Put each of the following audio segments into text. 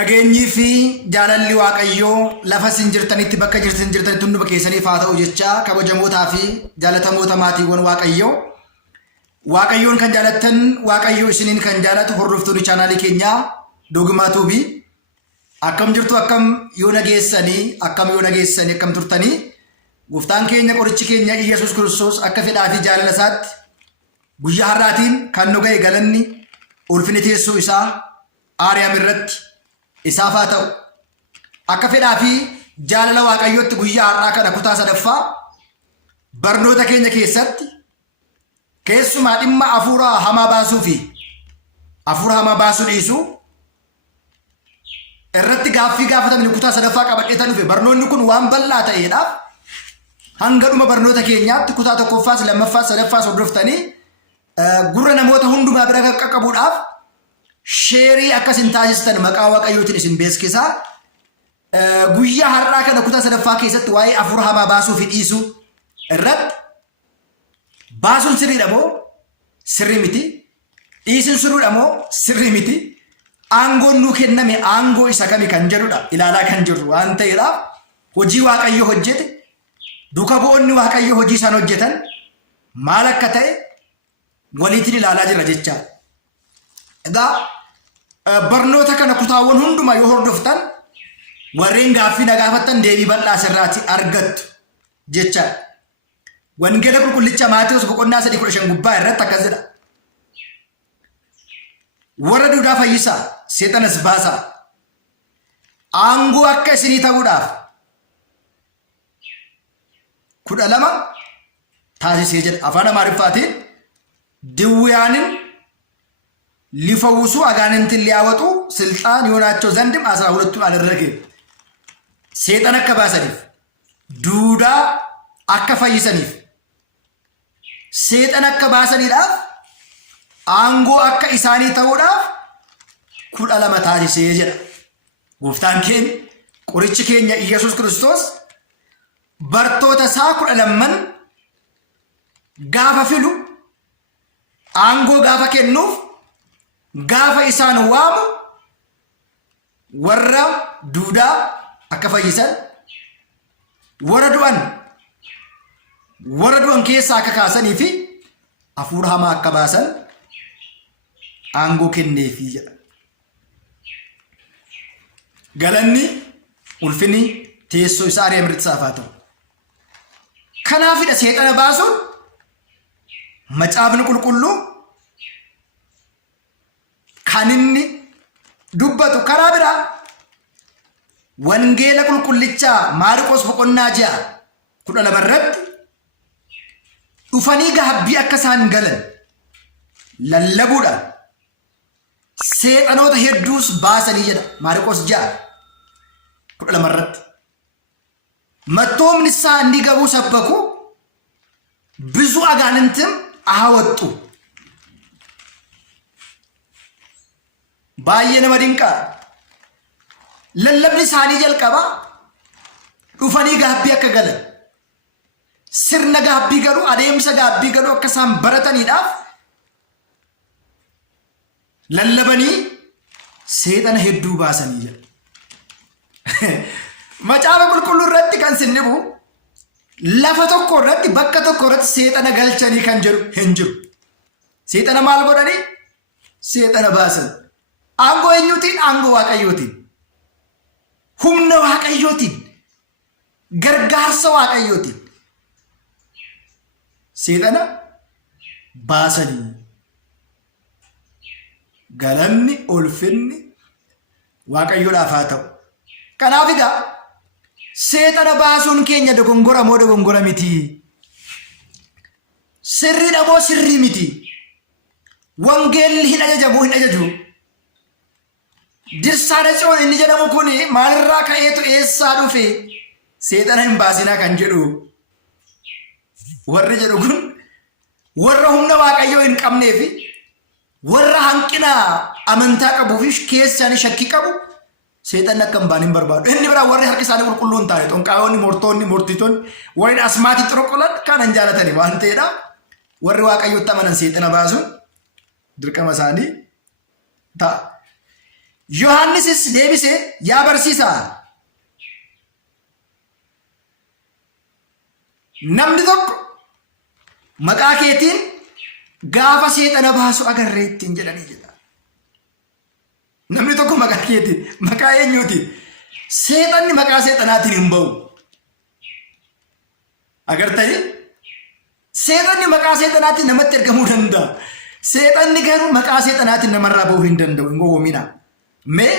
Nageenyii fi jaalalli Waaqayyoo lafa isin jirtanitti bakka jirtanitti hunduma keessaniif haa ta'u jecha kabajamootaa fi jaalatamoota maatiiwwan Waaqayyoon kan jaalattan Waaqayyoo isiniin kan jaalatu hordoftoonni chaanaalii keenyaa Dogumaa Tuubii akkam jirtu akkam yoo nageessanii akkam turtanii Gooftaan keenya qorichi keenya Iyyesuus Kiristoos akka fedhaa fi jaalala isaatti guyyaa har'aatiin kan nu ga'e galanni ulfinni teessoo isaa Aariyaam irratti isaaf haa ta'u. Akka fedhaa fi jaalala Waaqayyootti guyyaa har'aa kana kutaa sadaffaa barnoota keenya keessatti keessumaa dhimma hafuura hamaa baasuu fi hafuura hamaa baasuu dhiisuu irratti gaaffii gaafatamni kutaa sadaffaa qabadheetan dhufe. Barnoonni kun waan bal'aa ta'eedhaaf hanga dhuma barnoota keenyaatti kutaa tokkoffaas lammaffaas sadaffaas hordoftanii gurra namoota hundumaa bira qaqqabuudhaaf sheerii akkasin taasistan maqaa Waaqayyootiin isin beeksisaa. Guyyaa har'aa kana kutaa sadaffaa keessatti waa'ee hafuura hamaa baasuu fi dhiisuu irratti baasuun sirriidha moo sirrii miti? Dhiisuun sirriidha moo sirrii miti? Aangoon nuu kenname aangoo isa kami kan jedhudha ilaalaa kan jirru waan ta'eedhaaf hojii Waaqayyo hojjete duuka bu'oonni Waaqayyo hojii isaan hojjetan maal akka ta'e waliitiin ilaalaa jira jecha. Egaa barnoota kana kutaawwan hundumaa yoo hordoftan warreen gaaffii na gaafattan deebii bal'aa sirraatti argattu jecha. Wangeela qulqullicha Maatewos boqonnaa 3:15 gubbaa irratti akkas jedha. Warra duudaa fayyisaa seexanas baasaa aangoo akka isinii ta'uudhaaf 12 taasisee jedha. Afaan Amaariffaatiin ድውያንን ሊፈውሱ አጋንንትን ሊያወጡ ስልጣን የሆናቸው ዘንድም 12ቱን አደረገ። ሰይጣን አከባሰኒፍ ዱዳ አከፋይሰኒፍ ሰይጣን አከባሰኒዳፍ አንጎ አከ ኢሳኒ ተውዳፍ ኩዳ ለመታሪስ የጀራ ጎፍታን ኬን ቁርጭ ኬኛ ኢየሱስ ክርስቶስ በርቶተ ሳኩዳ ለመን ጋፋ ፊሉ አንጎ ጋፋ kennuuf gaafa isaan waamu warra duudaa akka fayyisan warra du'an keessaa akka kaasanii fi hafuura hamaa akka baasan aangoo kenneefii jedha. Galanni ulfinni teessoo isaa Aariyaam irratti isaaf haa ta'u. Kanaafidha seexana baasuun macaafni qulqulluu kan inni dubbatu karaa biraa wangeela qulqullichaa Maarqos boqonnaa 6:12 irratti dhufanii gaabbii akka isaan galan lallabuudhaan seexanoota hedduus baasanii jedha. Maarqos 6:12 irratti መጥቶም ንስሐ እንዲገቡ ሰበኩ ብዙ አጋንንትም አወጡ። baay'ee nama dinqaa lallabni isaanii jalqaba dhufanii gaabbii akka galan sirna gaabbii garuu adeemsa gaabbii garuu akka isaan barataniidhaaf lallabanii seexana hedduu baasanii jira. Macaafa qulqulluu irratti kan sinnibu lafa tokko irratti bakka tokko irratti seexana galchanii kan jedhu hin jiru. Seexana maal godhanii? Seexana baasan. Aangoo eenyuutiin? Aangoo Waaqayyootiin. Humna Waaqayyootiin. Gargaarsa Waaqayyootiin. Seexana baasanii. Galanni ulfinni Waaqayyoodhaaf haa ta'u. Kanaaf egaa seexana baasuun keenya dogongora moo dogongora miti? Sirriidha moo sirrii miti? Wangeelli hin ajajamu hin ajaju. Dirsaadha coon inni jedhamu kun maalirraa ka'eetu eessaa dhufe seexana hin baasinaa kan jedhu warri jedhu kun warra humna Waaqayyoo hin qabnee fi warra hanqina amantaa qabuu fi keessaan shakkii qabu seexanni akka hin baan hin barbaadu. Inni biraa warri harki isaanii qulqulluun taa'e xonqaawonni mortoonni mortitoonni warri asmaatii xoroqolan kan hin jaalatani waan ta'eedha. Warri Waaqayyootti amanan seexana baasuun dirqama isaanii ta'a. Yohaannisis deebisee yaa barsiisaa namni tokko maqaa keetiin gaafa seexana baasu agarreettiin jedhanii jedha. Namni tokko maqaa keetiin maqaa eenyuutiin seexanni maqaa seexanaatiin hin ba'u. Agartanii seexanni maqaa seexanaatiin namatti ergamuu danda'a. Seexanni garuu maqaa seexanaatiin namarraa ba'uu hin danda'u. Hin gowwoomina. Mee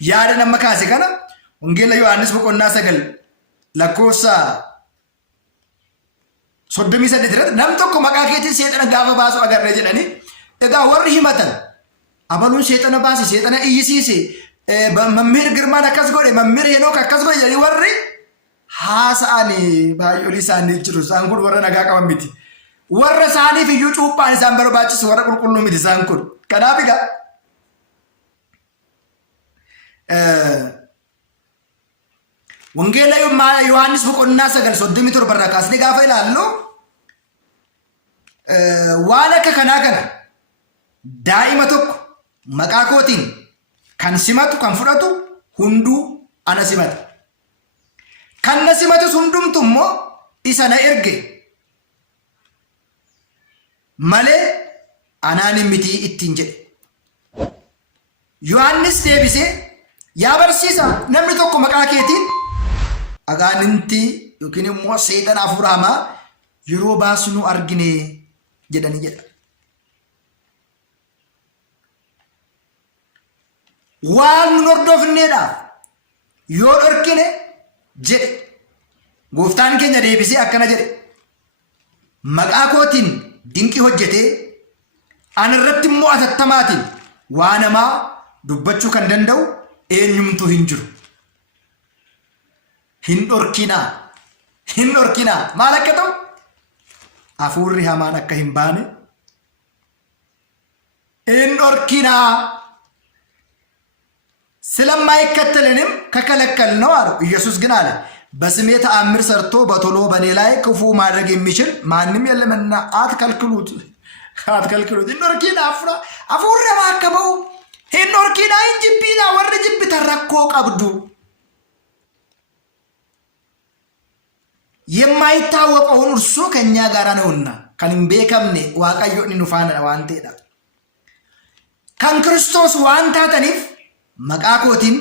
yaada nama kaase kana wangeela Yohaannis boqonnaa 9 lakkoofsa 38 irratti namni tokko maqaa keetiin seexana gaafa baasu agarre jedhanii egaa warri himatan abaluun seexana baase seexana iyyisiise Mammir Girmaan akkas godhe Mammir Henook akkas godhe jedhanii warri haasa'anii baay'oolii isaanii jiru. Isaan kun warra nagaa qaban miti. Warra isaaniif iyyuu cuuphaan isaan barbaachisu warra qulqulluu miti isaan kun. Kanaaf egaa wangeela Yohaannis boqonnaa 9:37 irraa kaasnee gaafa ilaallu waan akka kanaa kana daa'ima tokko maqaa kootiin kan simatu kan fudhatu hunduu ana simata. Kan na simatus hundumtu immoo isa na erge malee anaan miti ittiin jedhe. Yohaannis deebisee yaa barsiisaa namni tokko maqaa keetiin agaaninti yookiin immoo seexana hafuura hamaa yeroo baasu nu argine jedhanii jedha. Waan nu hordofneedhaaf yoo dhorkine jedhe gooftaan keenya deebisee akkana jedhe maqaa kootiin dinqii hojjetee ana irratti immoo atattamaatiin waan namaa dubbachuu kan danda'u eenyumtuu hin jiru. Hin dhorkinaa maal akka ta'u hafuurri hamaan akka hin baane hin dhorkinaa ስለማይከተለንም ከከለከል ነው አለው። ኢየሱስ ግን አለ በስሜ ተአምር ሰርቶ በቶሎ በኔ ላይ ክፉ ማድረግ የሚችል ማንም የለምና አትከልክሉት። ኖርኪና አፉረ ማከበው ኖርኪና እንጅቢና ወር ጅብ ተረኮ ቀብዱ የማይታወቀውን እርሱ ከኛ ጋር ነውና ከንም ቤከምኔ ዋቀዮኒ ኑፋና ዋንቴዳ kan Kiristoos waan taataniif maqaa kootiin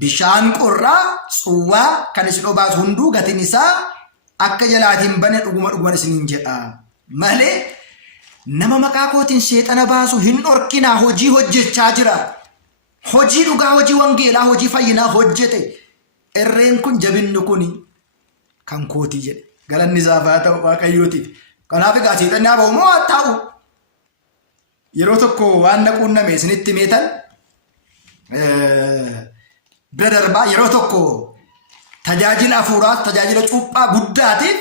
bishaan qorraa tsuwwaa kan isin obaasu hunduu gatiin isaa akka jalaatiin bane dhuguma isiniin jedha malee nama maqaa kootiin seexana baasu hin dhorkinaa. Hojii hojjechaa jira. Hojii dhugaa, hojii wangeelaa, hojii fayyinaa hojjete. Irreen kun jabinni kun kan kootii jedhe. Galanni isaaf haa ta'u Waaqayyootiif. Kanaaf egaa seexanni haa ba'u moo haa taa'u? Yeroo tokko waan naquunname isinitti meetan bira darbaa yeroo tokko tajaajila hafuuraa tajaajila cuuphaa guddaatiif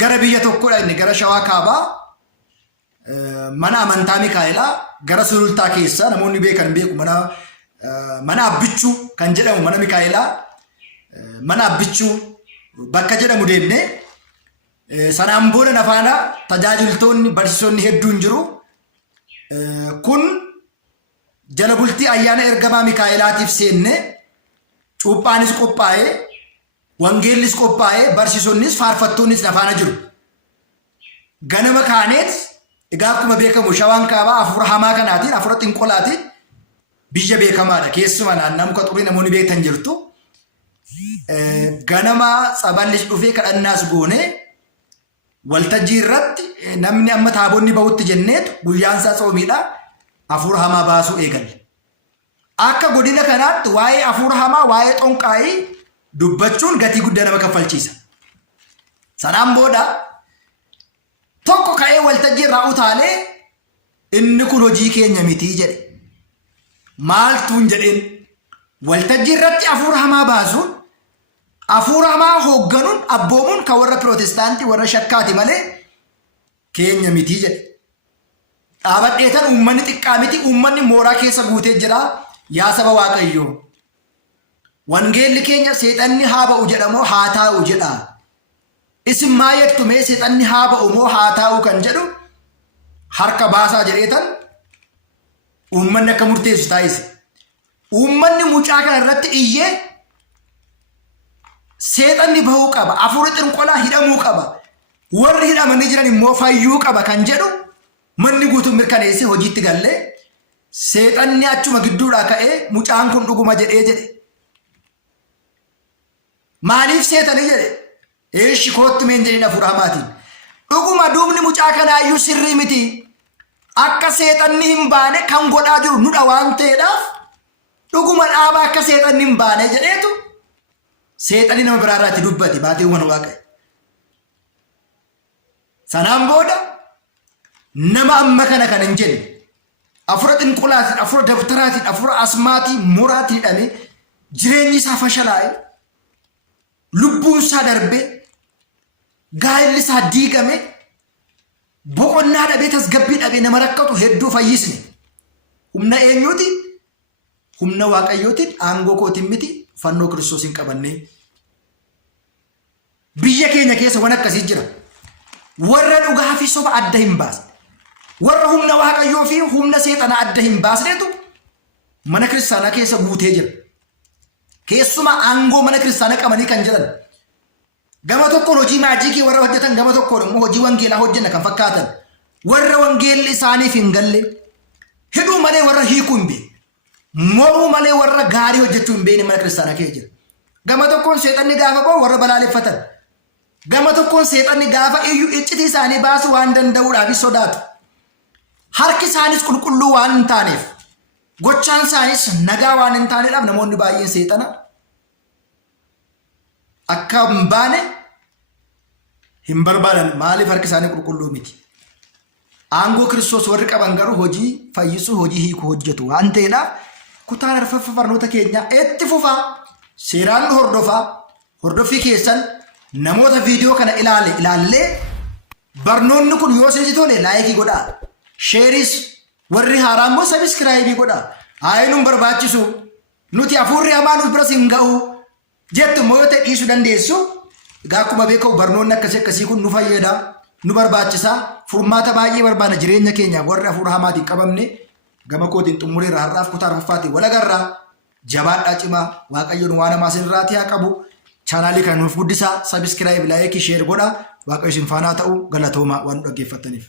gara biyya tokkodha inni gara Shawaa Kaabaa mana amantaa Mikaa'elaa gara sulultaa keessa namoonni beekan beeku mana abbichuu kan jedhamu mana Mikaa'elaa mana abbichuu bakka jedhamu deemne sanaan booda nafaana tajaajiltoonni barsiisonni hedduun jiru. Kun jala bultii ayyaana ergamaa Mikaa'elaatiif seenne cuuphaanis qophaa'ee wangeellis qophaa'ee barsiisonnis faarfattoonnis nafaana jiru. Ganama kaaneet egaa akkuma beekamu Shawaan Kaabaa hafuura hamaa kanaatiin hafuura xinqolaatiin biyya beekamaadha. Keessumaa naannoo muka xurii namoonni beektan jirtu. Ganama tsaballis dhufee kadhannaas goonee waltajjii irratti namni amma taabonni ba'utti jenneetu guyyaan isaa tsoomiidha hafuura hamaa baasuu eegalle. Akka godina kanaatti waa'ee hafuura hamaa waa'ee xonqaayii dubbachuun gatii guddaa nama kaffalchiisa. Sanaan booda tokko ka'ee waltajjii irraa utaalee inni kun hojii keenya mitii jedhe. Maaltuun jedheen waltajjii irratti hafuura hamaa baasuun hafuura hamaa hoogganuun abboomuun kan warra Pirootestaantii warra shakkaati malee keenya mitii jedhe. Dhaabadheetan uummanni xiqqaa miti, uummanni mooraa keessa guutee jira. Yaa saba Waaqayyoo wangeelli keenya seexanni haa ba'u jedhamoo haa taa'u jedha. Isin maa jettu mee seexanni haa ba'u moo haa taa'u kan jedhu harka baasaa jedheetan Uummanni akka murteessu taasise. Uummanni mucaa kana irratti iyyee seexanni bahuu qaba. Hafuurri xinqolaa hidhamuu qaba. Warri hidhamanii jiran immoo fayyuu qaba kan jedhu manni guutuun mirkaneessee hojiitti gallee seexanni achuma gidduudhaa ka'ee mucaan kun dhuguma jedhe. Maaliif seexanii jedhe? Eeshi kootti meen jedhin hafuura hamaatiin. Dhuguma duubni mucaa kanaayyuu sirrii miti. Akka seexanni hin baane kan godhaa jiru nudha waan ta'eedhaaf dhuguma dhaaba akka seexanni hin baane jedheetu seexanni nama biraarraatti dubbate baatiiwwan Waaqayyo. Sanaan booda nama amma kana kan hin jenne hafuura xinqulaatiin, hafuura dabtaraatiin, hafuura asmaatiin, muraatiin hidhamee jireenyi isaa fashalaa'e, lubbuun isaa darbee, gaa'elli isaa diigame, boqonnaa dhabee tasgabbii dhabee nama rakkatu hedduu fayyisne. Humna eenyuuti? Humna Waaqayyootiin, aangoo kootiin miti, fannoo Kiristoosiin qabannee. Biyya keenya keessa waan akkasii jira. Warra dhugaa fi soba adda hin baasne, warra humna Waaqayyoo fi humna seexanaa adda hin baasnetu mana kiristaanaa keessa guutee jira. Keessumaa aangoo mana kiristaanaa qabanii kan jiran. Gama tokkoon hojii maajikii warra hojjetan, gama tokkoon immoo hojii wangeelaa hojjenna kan fakkaatan. Warra wangeelli isaaniif hin galle, hidhuu malee warra hiikuu hin beekne, mormuu malee warra gaarii hojjechuu hin beekne mana kiristaanaa keessa jira. Gama tokkoon seexanni gaafa bahu warra balaaleffatan. Gama tokkoon seexanni gaafa iyyuu iccitii isaanii baasuu waan danda'uudhaaf sodaatu. Harki isaanis qulqulluu waan hin taaneef, gochaan isaanis nagaa waan hin taaneedhaaf namoonni baay'een seexana akka hin baane hin barbaadan. Maaliif harki isaanii qulqulluu miti? Aangoo Kiristoos warri qaban garuu hojii fayyisuu, hojii hiikuu hojjetu waan ta'eedhaaf kutaan arfaffaa barnoota keenyaa itti fufaa, seeraan hordofaa. Hordoffii keessan namoota viidiyoo kana ilaallee barnoonni kun yoo isin tole laayikii godhaa, sheeris, warri haaraa immoo sabiskiraayibii godhaa. Haayinuun barbaachisu nuti hafuurri hamaa nuuf biras hin ga'u jettu immoo yoo ta'e dhiisuu dandeessu. Egaa akkuma beekamu barnoonni akkasii kun nu fayyada, nu barbaachisa. Furmaata baay'ee barbaada jireenya keenyaaf warri hafuura hamaatiin qabamne. Gama kootiin xumureera har'aaf kutaa arfaffaatiin wal agarraa. Jabaadhaa cimaa. Waaqayyoon waan hamaa isinirraatii haa qabu. Chaanaalii kana nuuf guddisaa, sabiskiraayib, laayikii, sheer godhaa. Waaqayyo isin faanaa ta'u galatoomaa waan nu dhaggeeffattaniif.